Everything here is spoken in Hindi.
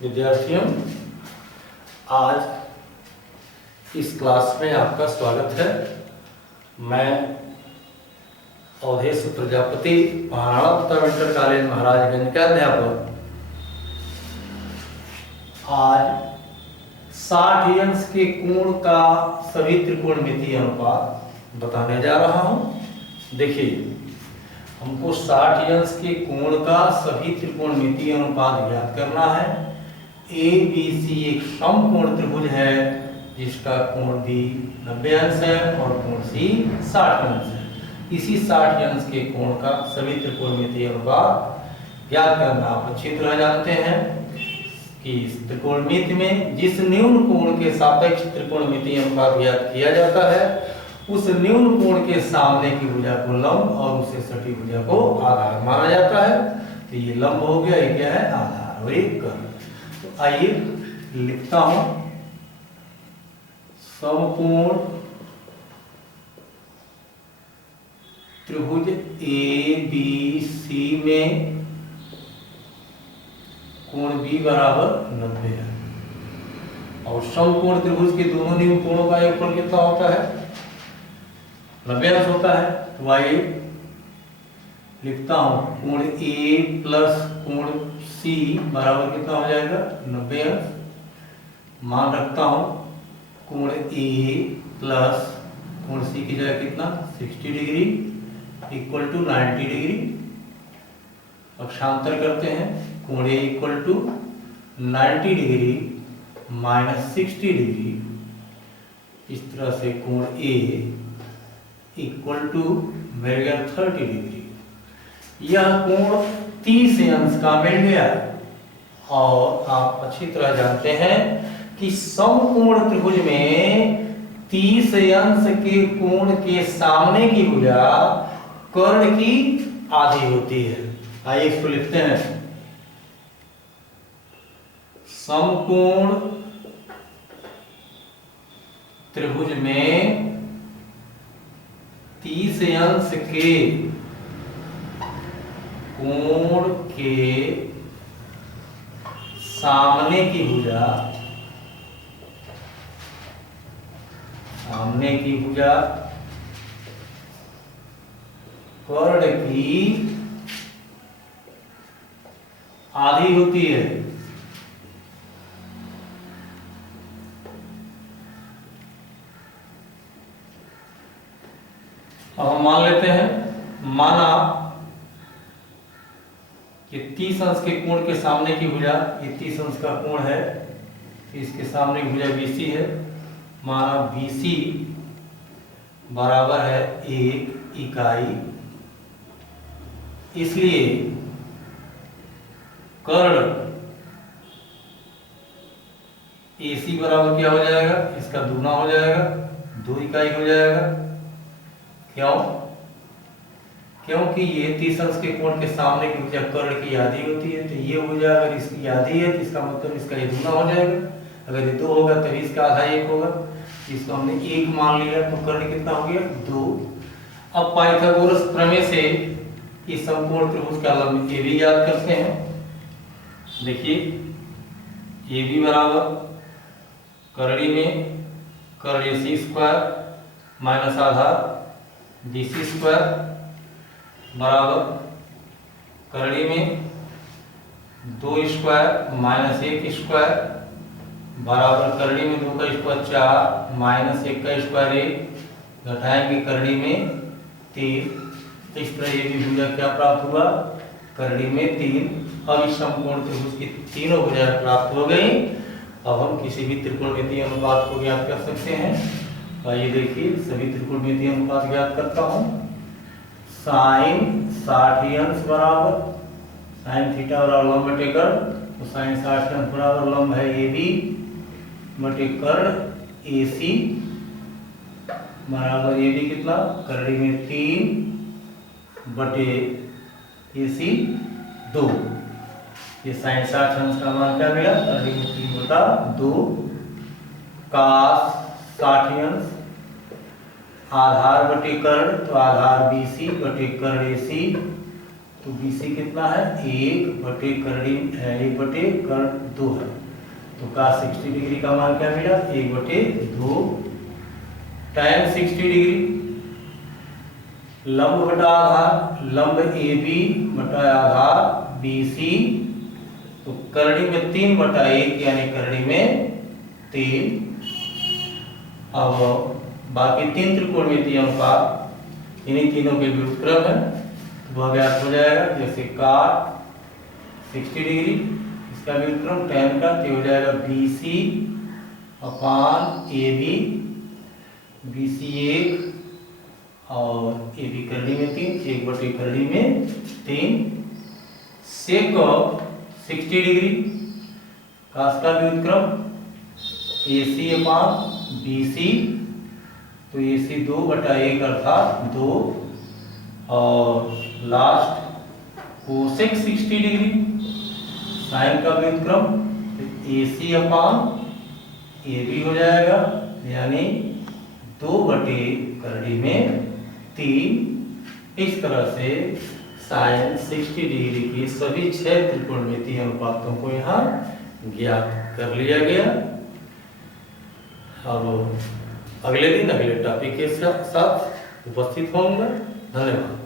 विद्यार्थियों, आज इस क्लास में आपका स्वागत है। मैं अवधेश प्रजापति, महाराणा प्रताप इंटर कॉलेज महाराजगंज का अध्यापक, आज 60 अंश के कोण का सभी त्रिकोणमितीय अनुपात बताने जा रहा हूं। देखिए, हमको 60 अंश के कोण का सभी त्रिकोणमितीय अनुपात ज्ञात करना है। ABC एक समकोण त्रिभुज है जिसका कोण B 90 अंश है और कोण C 60 अंश है। इसी 60 अंश के कोण का सभी त्रिकोणमितीय अनुपात ज्ञात करना आप अच्छी तरह जानते हैं कि इस त्रिकोणमिति में जिस न्यून कोण के सापेक्ष त्रिकोणमितीय अनुपात ज्ञात किया जाता है उस न्यून कोण के सामने की भुजा को लंब और उससे सटी भुजा को आधार माना जाता है। तो ये लंब हो गया, ये क्या है, आधार, और एक कर्ण। तो आइए लिखता हूं, समकोण त्रिभुज ABC में कोण B बराबर 90 है और समकोण त्रिभुज के दोनों न्यून कोणों का योगफल कितना होता है, 90 अंश होता है। तो आइए लिखता हूं, कोण A प्लस कोण C बराबर कितना हो जाएगा, 90 अंश। मान रखता हूं, कोण A प्लस कोण C की जगह कितना, 60 डिग्री इक्वल टू 90 डिग्री। पक्षांतर करते हैं, कोण A equal to 90 degree minus 60 degree. इस तरह से कोण A इक्वल टू मिल गया 30 डिग्री। यह कोण 30 अंश का मिल गया। और आप अच्छी तरह जानते हैं कि समकोण त्रिभुज में 30 अंश के कोण के सामने की भुजा कर्ण की आधी होती है। आइए इसको लिखते हैं, समकोण त्रिभुज में 30 अंश के कोण के सामने की भुजा कर्ण की आधी होती है। अब हम मान लेते हैं, माना कि 30 अंश के कोण के सामने की भुजा, ये 30 अंश का कोण है, इसके सामने की भुजा BC है। माना BC बराबर है 1 इकाई, इसलिए कर्ण AC बराबर क्या हो जाएगा, इसका दूना हो जाएगा, 2 इकाई हो जाएगा। क्यों? क्योंकि ये 30 अंश के कोण के सामने की भुजा कर्ण की आधी होती है। तो ये भुजा अगर इसकी आधी है तो इसका मतलब इसका ये दूना हो जाएगा। अगर ये 2 होगा तभी इसका आधा 1 होगा। इसको हमने 1 मान लिया तो कर्ण कितना हो गया, 2। अब पाइथागोरस प्रमेय से इस समकोण त्रिभुज का लंब AB याद करते हैं। देखिए, AB बराबर करड़ी में कर्ण AC स्क्वायर माइनस आधार BC स्क्वायर बराबर करड़ी में 2 स्क्वायर माइनस 1 स्क्वायर बराबर करड़ी में 2 का स्क्वायर 4 माइनस 1 का स्क्वायर 1, घटाएंगे करड़ी में 3। इस तरह ये भी भुजा क्या प्राप्त हुआ, करड़ी में 3। अब इस समकोण त्रिभुज की तीनों भुजाएं प्राप्त हो गई। अब हम किसी भी त्रिकोणमितीय अनुपात को ज्ञात कर सकते हैं। आइए देखिए, सभी त्रिकोणमितीय अनुपात ज्ञात करता हूं। साइन 60 अंश बराबर साइन थीटा बराबर लंब बटे कर्ण, तो साइन 60 अंश बराबर लंब है AB बटे कर्ण AC बराबर AB कितना, करड़ी में 3 बटे AC 2। ये साइन 60 अंश का मान क्या गया, करड़ी में 3 बटा 2। कास 60 अंश आधार बटे कर्ण, तो आधार BC बटे कर्ण AC, तो BC कितना है, 1/2 है। तो का 60 डिग्री का मान क्या मिला, 1/2 tan 60 डिग्री। लंब बटा आधार, लंब AB बटा आधार BC, तो करड़ी में 3/1 यानी करड़ी में 3। अब बाकी 3 त्रिकोणमितीय अनुपात इन्हीं तीनों के व्युत्क्रम है, तो वह ज्ञात हो जाएगा। जैसे cot 60 डिग्री, इसका व्युत्क्रम tan का तो हो जाएगा BC अपान AB, BC 1 और AB करड़ी में 3, 1/3 करड़ी में 3। sec 60 डिग्री का इसका व्युत्क्रम AC अपान BC, तो AC 2/1 अर्थात 2। और लास्ट कोसेक 60 डिग्री, साइन का व्युत्क्रम AC अपान AB हो जाएगा, यानी 2/1 करड़ी में 3। इस तरह से साइन 60 डिग्री की सभी 6 त्रिकोणमितीय अनुपातों को यहाँ ज्ञात कर लिया गया। अब अगले दिन अगले टॉपिक के साथ उपस्थित होंगे। धन्यवाद।